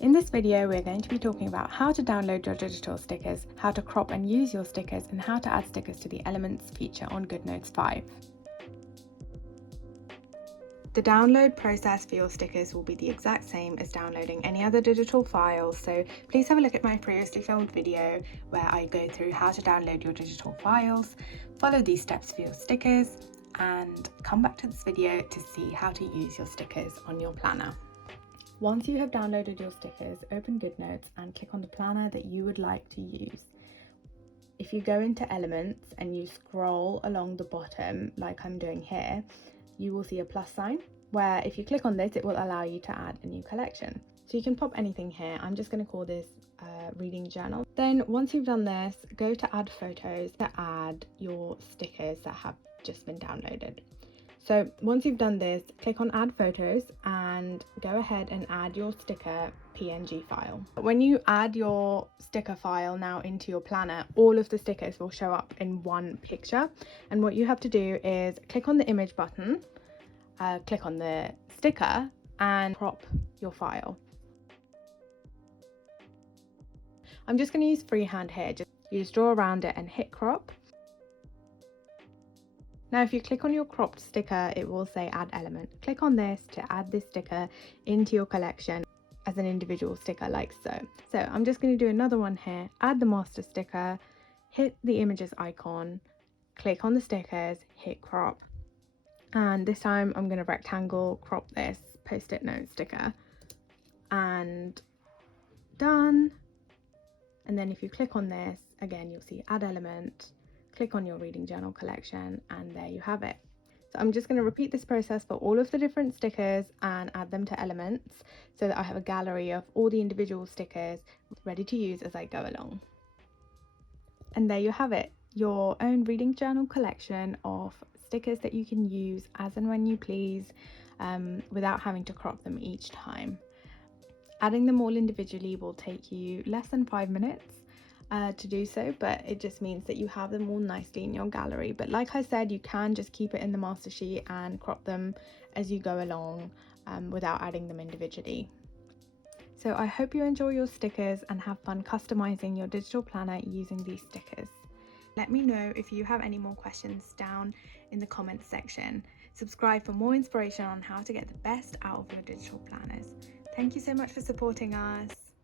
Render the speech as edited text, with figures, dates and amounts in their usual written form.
In this video, we're going to be talking about how to download your digital stickers, how to crop and use your stickers, and how to add stickers to the Elements feature on GoodNotes 5. The download process for your stickers will be the exact same as downloading any other digital files, so please have a look at my previously filmed video where I go through how to download your digital files, follow these steps for your stickers, and come back to this video to see how to use your stickers on your planner. Once you have downloaded your stickers, open GoodNotes and click on the planner that you would like to use. If you go into Elements and you scroll along the bottom, like I'm doing here, you will see a plus sign where if you click on this, it will allow you to add a new collection. So you can pop anything here. I'm just going to call this reading journal. Then once you've done this, go to add photos to add your stickers that have just been downloaded. So once you've done this, click on add photos and go ahead and add your sticker PNG file. When you add your sticker file now into your planner, all of the stickers will show up in one picture. And what you have to do is click on the image button, click on the sticker and crop your file. I'm just going to use freehand here. You just draw around it and hit crop. Now if you click on your cropped sticker, it will say add element. Click on this to add this sticker into your collection as an individual sticker like so. So I'm just going to do another one here, add the master sticker, hit the images icon, click on the stickers, hit crop. And this time I'm going to rectangle crop this post-it note sticker and done. And then if you click on this, again, you'll see add element. Click on your reading journal collection and there you have it. So I'm just going to repeat this process for all of the different stickers and add them to Elements so that I have a gallery of all the individual stickers ready to use as I go along. And there you have it, your own reading journal collection of stickers that you can use as and when you please without having to crop them each time. Adding them all individually will take you less than 5 minutes. To do so, but it just means that you have them all nicely in your gallery. But like I said, you can just keep it in the master sheet and crop them as you go along without adding them individually. So I hope you enjoy your stickers and have fun customizing your digital planner using these stickers. Let me know if you have any more questions down in the comments section. Subscribe for more inspiration on how to get the best out of your digital planners. Thank you so much for supporting us.